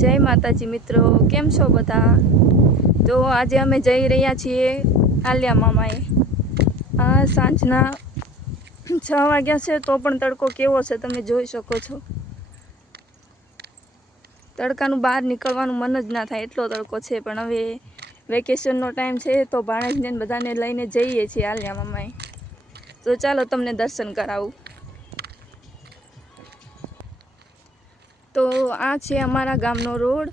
જય માતાજી મિત્રો, કેમ છો બધા? તો આજે અમે જઈ રહ્યા છીએ આલિયા મામાએ. આ સાંજના 6 વાગ્યા છે તો પણ તડકો કેવો છે તમે જોઈ શકો છો. તડકાનું બહાર નીકળવાનું મન જ ના થાય એટલો તડકો છે. પણ હવે વેકેશનનો ટાઈમ છે તો ભાણેજને બધાને લઈને જઈએ છીએ આલિયા મામાએ. તો ચાલો તમને દર્શન કરાવું. તો આ છે અમારા ગામનો રોડ,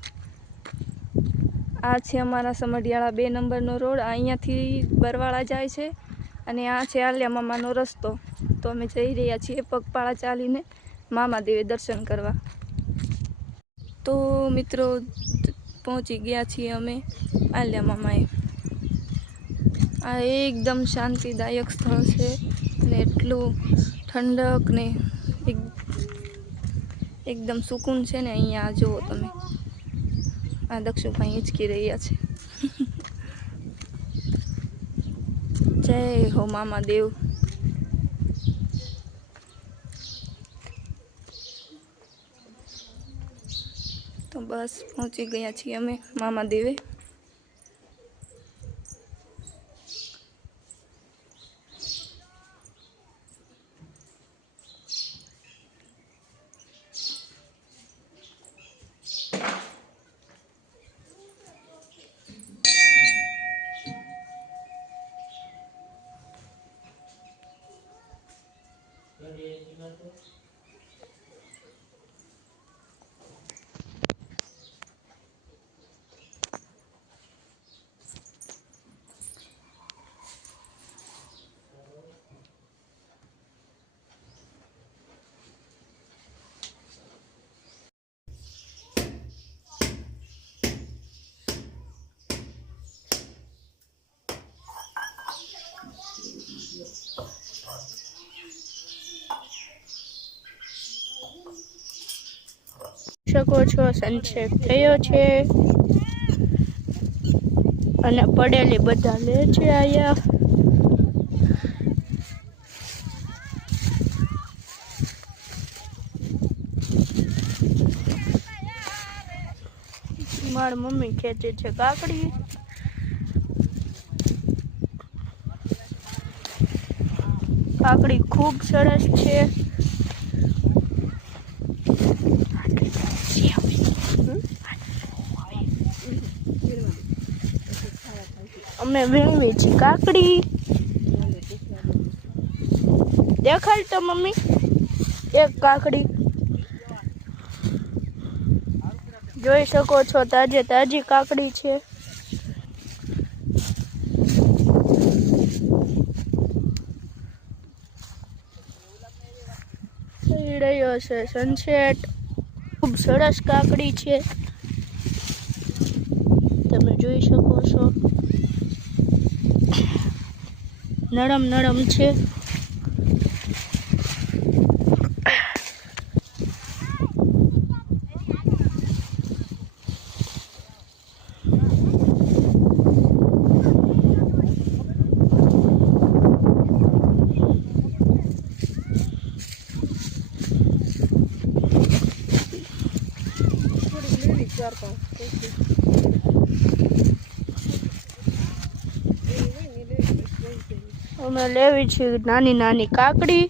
આ છે અમારા સમઢિયાળા 2 નંબરનો રોડ. અહીંયાથી બરવાળા જાય છે અને આ છે આલિયા મામાનો રસ્તો. તો અમે જઈ રહ્યા છીએ પગપાળા ચાલીને મામાદેવે દર્શન કરવા. તો મિત્રો પહોંચી ગયા છીએ અમે આલિયા મામાએ. આ એકદમ શાંતિદાયક સ્થળ છે અને એટલું ઠંડક ને એકદમ સુકૂન છે ને. અહીંયા જુઓ તમે, આ દક્ષુભાઈ હિંચકી રહ્યા છે. જય હો મામાદેવ. તો બસ પહોંચી ગયા છીએ અમે મામાદેવે. શકો છો સનસેટ થયો છે અને પડેલી બધા લે છે આયા. મારી મમ્મી ખેંચે છે કાકડી. કાકડી ખૂબ સરસ છે. અમે વીણવી છે કાકડી. દેખાડ તો મમ્મી એક કાકડી. જોઈ શકો છો તાજે તાજી કાકડી છે. થઈ રહ્યો છે સનસેટ. ખૂબ સરસ કાકડી છે, તમે જોઈ શકો છો. નરમ નરમ છે. અમે લેવી છે નાની નાની કાકડી.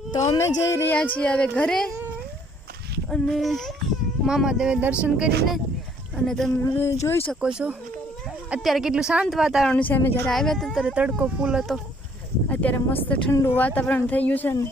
તો અમે જઈ રહ્યા છીએ હવે ઘરે અને મામાદેવે દર્શન કરીને. અને તમે જોઈ શકો છો અત્યારે કેટલું શાંત વાતાવરણ છે. અમે જ્યારે આવ્યા હતા ત્યારે તડકો ફૂલ હતો, અત્યારે મસ્ત ઠંડુ વાતાવરણ થઈ ગયું છે ને